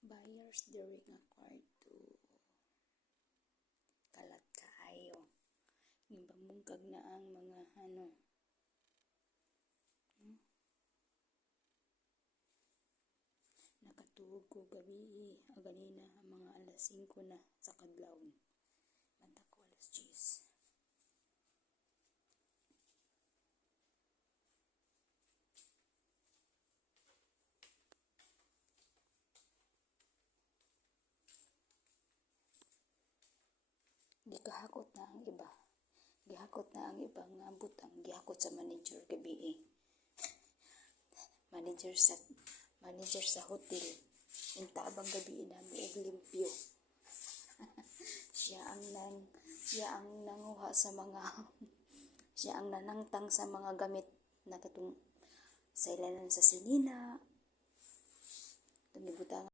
Buyers during a court to kalat kaayo. Yung bamungkag na ang mga nakatuog ko gabi ganina mga alas 5 na sa kadlawon. Manta ko alas 10. Gikahakot na ang iba. Gihakot na ang iba nga butang gihakot sa manager gabi. Manager sa hotel. Intabang gabi na og limpyo. siya ang nanguha sa mga siya ang nanangtang sa mga gamit na katong sa ilanan sa silina. Tungibutangan